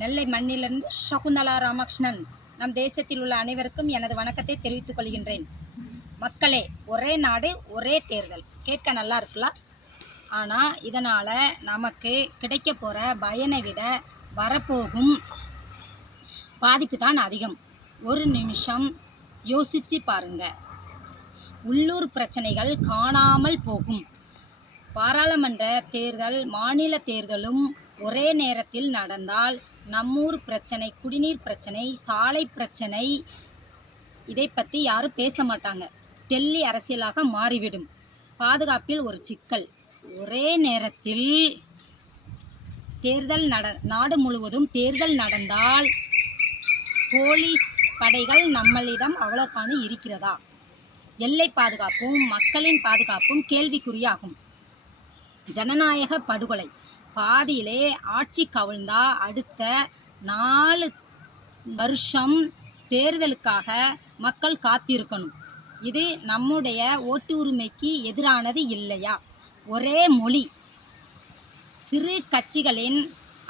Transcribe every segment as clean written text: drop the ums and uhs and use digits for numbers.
நெல்லை மண்ணிலிருந்து சகுந்தலா ராமகிருஷ்ணன். நம் தேசத்தில் உள்ள அனைவருக்கும் எனது வணக்கத்தை தெரிவித்துக் கொள்கின்றேன். மக்களே, ஒரே நாடு ஒரே தேர்தல் கேட்க நல்லா இருக்குல்ல? ஆனால் இதனால் நமக்கு கிடைக்க போகிற பயனை விட வரப்போகும் பாதிப்பு தான் அதிகம். ஒரு நிமிஷம் யோசிச்சு பாருங்க. உள்ளூர் பிரச்சனைகள் காணாமல் போகும். பாராளுமன்ற தேர்தல், மாநில தேர்தலும் ஒரே நேரத்தில் நடந்தால் நம்மூர் பிரச்சனை, குடிநீர் பிரச்சனை, சாலை பிரச்சனை, இதை பற்றி யாரும் பேச மாட்டாங்க. டெல்லி அரசியலாக மாறிவிடும். பாதுகாப்பில் ஒரு சிக்கல். ஒரே நேரத்தில் தேர்தல் நாடு முழுவதும் தேர்தல் நடந்தால் போலீஸ் படைகள் நம்மளிடம் அவ்வளோக்கான இருக்கிறதா? எல்லை பாதுகாப்பும் மக்களின் பாதுகாப்பும் கேள்விக்குறியாகும். ஜனநாயக படுகொலை. பாதியிலே ஆட்சி கவிழ்ந்தா அடுத்த 4 வருஷம் தேர்தலுக்காக மக்கள் காத்திருக்கணும். இது நம்முடைய ஓட்டு உரிமைக்கு எதிரானது இல்லையா? ஒரே மொழி. சிறு கட்சிகளின்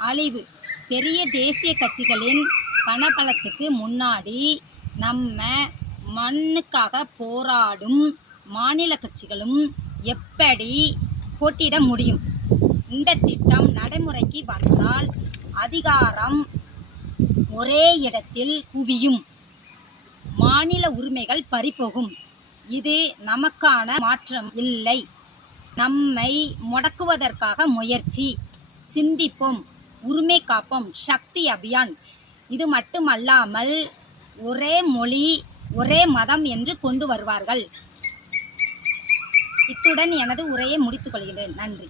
அழிவு, பெரிய தேசிய கட்சிகளின் பணபலத்துக்கு முன்னாடி நம்ம மண்ணுக்காக போராடும் மாநில கட்சிகளும் எப்படி போட்டியிட முடியும்? இந்த திட்டம் நடைமுறைக்கு வந்தால் அதிகாரம் ஒரே இடத்தில் குவியும். மாநில உரிமைகள் பறிபோகும். இது நமக்கான மாற்றம் இல்லை, நம்மை முடக்குவதற்காக முயற்சி. சிந்திப்போம், உரிமை காப்போம், சக்தி அபியான். இது மட்டுமல்லாமல் ஒரே மொழி ஒரே மதம் என்று கொண்டு வருவார்கள். இத்துடன் எனது உரையை முடித்துக் கொள்கிறேன். நன்றி.